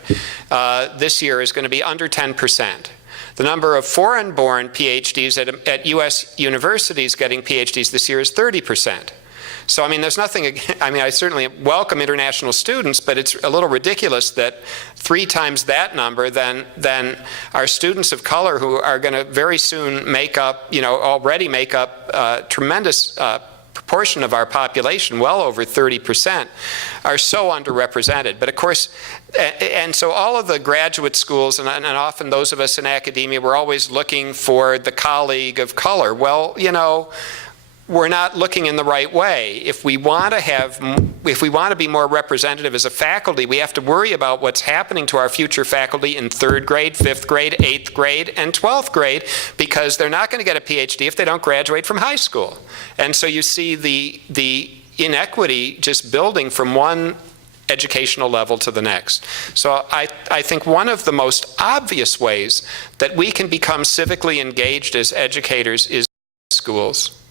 this year is going to be under 10%. The number of foreign-born PhDs at U.S. universities getting PhDs this year is 30%. So, I mean, there's nothing, I mean, I certainly welcome international students, but it's a little ridiculous that 3 times that number than our students of color who are going to very soon make up, you know, already make up a tremendous proportion of our population, well over 30%, are so underrepresented. But of course, and so all of the graduate schools, and often those of us in academia, we're always looking for the colleague of color. Well, you know, we're not looking in the right way. If we want to be more representative as a faculty, we have to worry about what's happening to our future faculty in 3rd grade, 5th grade, 8th grade, and 12th grade, because they're not going to get a PhD if they don't graduate from high school. And so you see the inequity just building from one educational level to the next. So I think one of the most obvious ways that we can become civically engaged as educators is schools,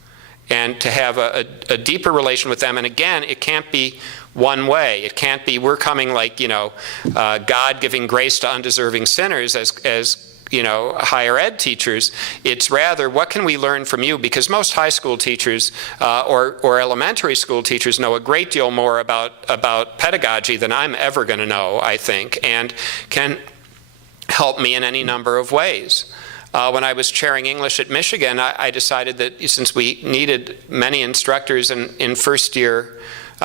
and to have a deeper relation with them. And again, it can't be one way. It can't be we're coming like, you know, God giving grace to undeserving sinners as you know, higher ed teachers. It's rather, what can we learn from you? Because most high school teachers or elementary school teachers know a great deal more about pedagogy than I'm ever going to know, I think, and can help me in any number of ways. When I was chairing English at Michigan, I decided that since we needed many instructors in first-year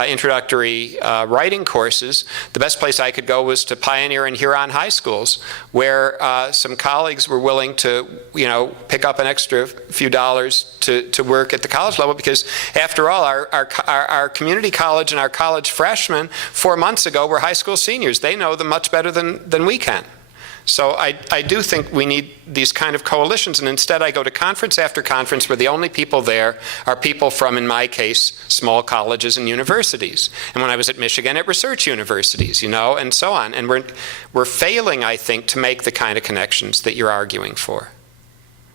introductory writing courses, the best place I could go was to Pioneer and Huron high schools, where some colleagues were willing to, you know, pick up an extra few dollars to work at the college level, because after all, our community college and our college freshmen 4 months ago were high school seniors. They know them much better than we can. So I do think we need these kind of coalitions, and instead I go to conference after conference where the only people there are people from, in my case, small colleges and universities. And when I was at Michigan, at research universities, you know, and so on. And we're failing, I think, to make the kind of connections that you're arguing for.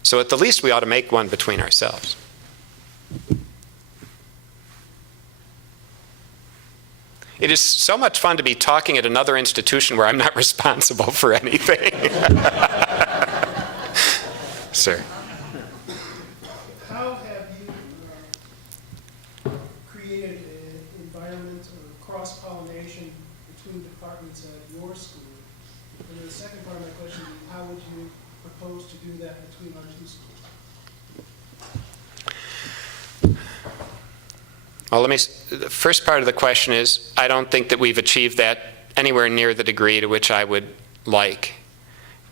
So at the least, we ought to make one between ourselves. It is so much fun to be talking at another institution where I'm not responsible for anything. Sir. How have you created an environment or cross-pollination between departments at your school? And the second part of my question is, how would you propose to do that between our 2 schools? Well, the first part of the question is, I don't think that we've achieved that anywhere near the degree to which I would like.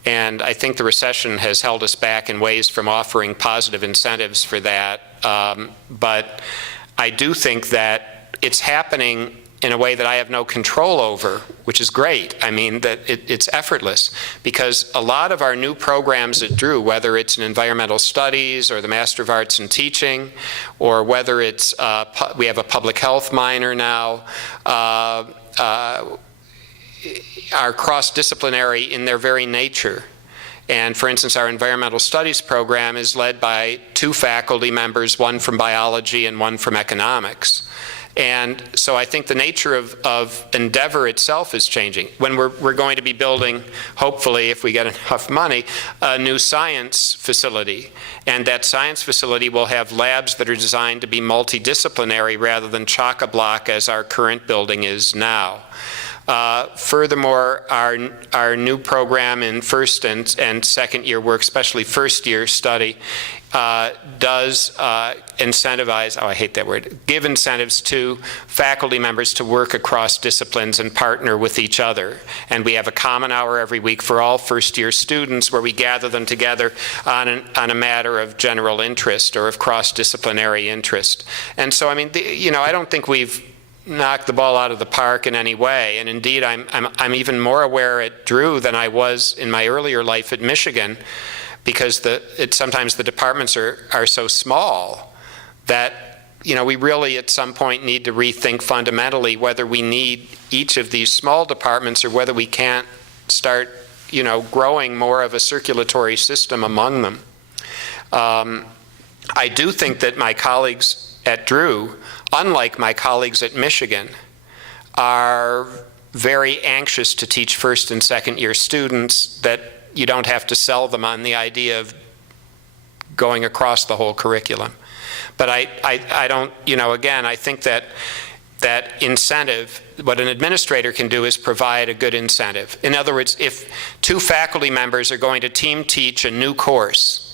And I think the recession has held us back in ways from offering positive incentives for that. But I do think that it's happening in a way that I have no control over, which is great. I mean, that it's effortless, because a lot of our new programs at Drew, whether it's in environmental studies or the Master of Arts in Teaching, or whether it's, we have a public health minor now, are cross-disciplinary in their very nature. And for instance, our environmental studies program is led by 2 faculty members, one from biology and one from economics. And so I think the nature of endeavor itself is changing. When we're going to be building, hopefully, if we get enough money, a new science facility. And that science facility will have labs that are designed to be multidisciplinary rather than chock-a-block as our current building is now. Furthermore, our new program in first and second year work, especially first year study, does incentivize, oh, I hate that word, give incentives to faculty members to work across disciplines and partner with each other. And we have a common hour every week for all first year students where we gather them together on a matter of general interest or of cross-disciplinary interest. And so, I mean, I don't think we've knocked the ball out of the park in any way. And indeed, I'm even more aware at Drew than I was in my earlier life at Michigan, because sometimes the departments are so small that we really at some point need to rethink fundamentally whether we need each of these small departments or whether we can't start growing more of a circulatory system among them. I do think that my colleagues at Drew, unlike my colleagues at Michigan, are very anxious to teach first and second year students, that you don't have to sell them on the idea of going across the whole curriculum. But I don't, again, I think that incentive, what an administrator can do is provide a good incentive. In other words, if 2 faculty members are going to team teach a new course,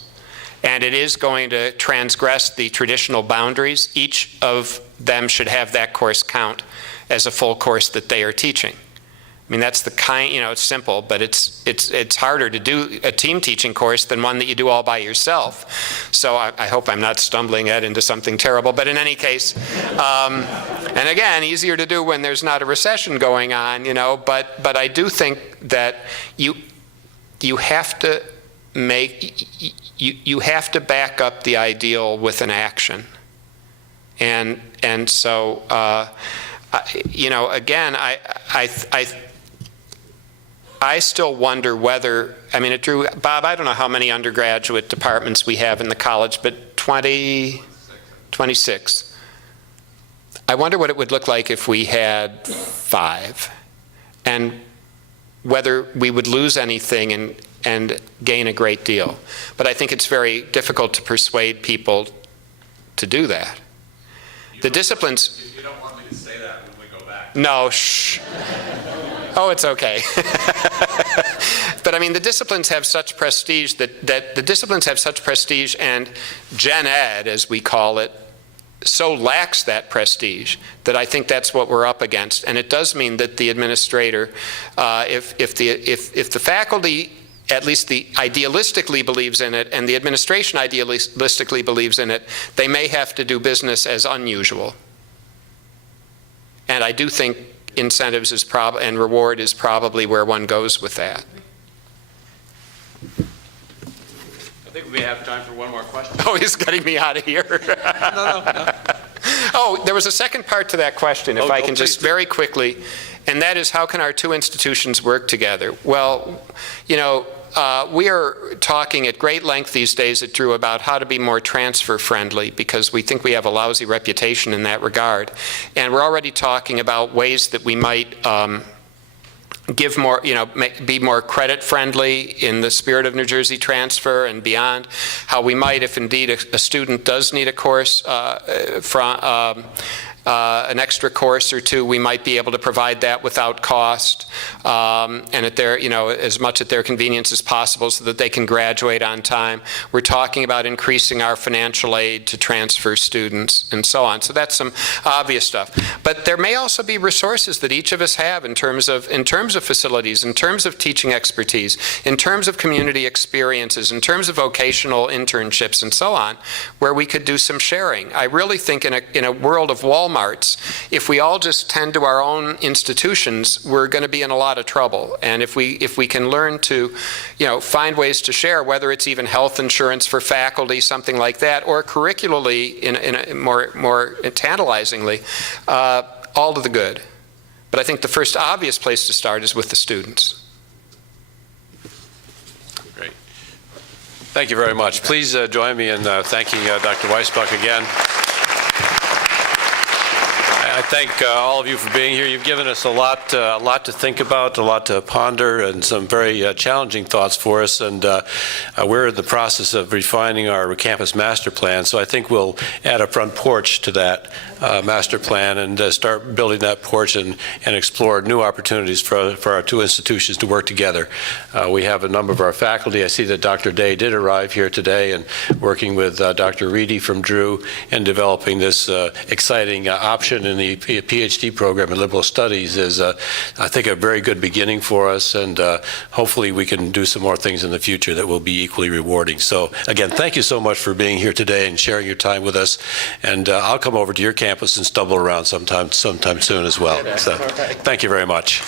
and it is going to transgress the traditional boundaries, each of them should have that course count as a full course that they are teaching. I mean, that's the kind, it's simple, but it's harder to do a team teaching course than one that you do all by yourself. So I hope I'm not stumbling Ed into something terrible, but in any case, and again, easier to do when there's not a recession going on, but I do think that you have to you have to back up the ideal with an action. And so, again, I still wonder whether, I mean, Drew, Bob, I don't know how many undergraduate departments we have in the college, but 26. I wonder what it would look like if we had 5, and whether we would lose anything and gain a great deal. But I think it's very difficult to persuade people to do that. The disciplines... You don't want me to say that when we go back. No, shh. Oh, it's okay. But I mean, the disciplines have such prestige that the disciplines have such prestige, and Gen Ed, as we call it, so lacks that prestige that I think that's what we're up against. And it does mean that the administrator, if the faculty at least idealistically believes in it, and the administration idealistically believes in it, they may have to do business as unusual. And I do think incentives and reward is probably where one goes with that. I think we have time for one more question. Oh, he's getting me out of here. No. Oh, there was a second part to that question, if I can just please. very quickly, and that is, how can our 2 institutions work together? Well, we are talking at great length these days at Drew about how to be more transfer friendly, because we think we have a lousy reputation in that regard. And we're already talking about ways that we might give more, be more credit friendly in the spirit of New Jersey transfer and beyond. How we might, if indeed a student does need a course an extra course or two, we might be able to provide that without cost, and at their, as much at their convenience as possible so that they can graduate on time. We're talking about increasing our financial aid to transfer students and so on. So that's some obvious stuff. But there may also be resources that each of us have in terms of facilities, in terms of teaching expertise, in terms of community experiences, in terms of vocational internships and so on, where we could do some sharing. I really think in a world of Walmarts, if we all just tend to our own institutions, we're going to be in a lot of trouble. And if we can learn to, find ways to share, whether it's even health insurance for faculty, something like that, or curricularly, in a more tantalizingly, all to the good. But I think the first obvious place to start is with the students. Great. Thank you very much. Please join me in thanking Dr. Weisbuch again. I thank all of you for being here. You've given us a lot to think about, a lot to ponder, and some very challenging thoughts for us. And we're in the process of refining our campus master plan. So I think we'll add a front porch to that master plan and start building that porch and explore new opportunities for our two institutions to work together. We have a number of our faculty. I see that Dr. Day did arrive here today, and working with Dr. Reedy from Drew and developing this exciting option in the PhD program in liberal studies is, I think, a very good beginning for us, and hopefully we can do some more things in the future that will be equally rewarding. So again, thank you so much for being here today and sharing your time with us, and I'll come over to your campus and stumble around sometime soon as well. So thank you very much.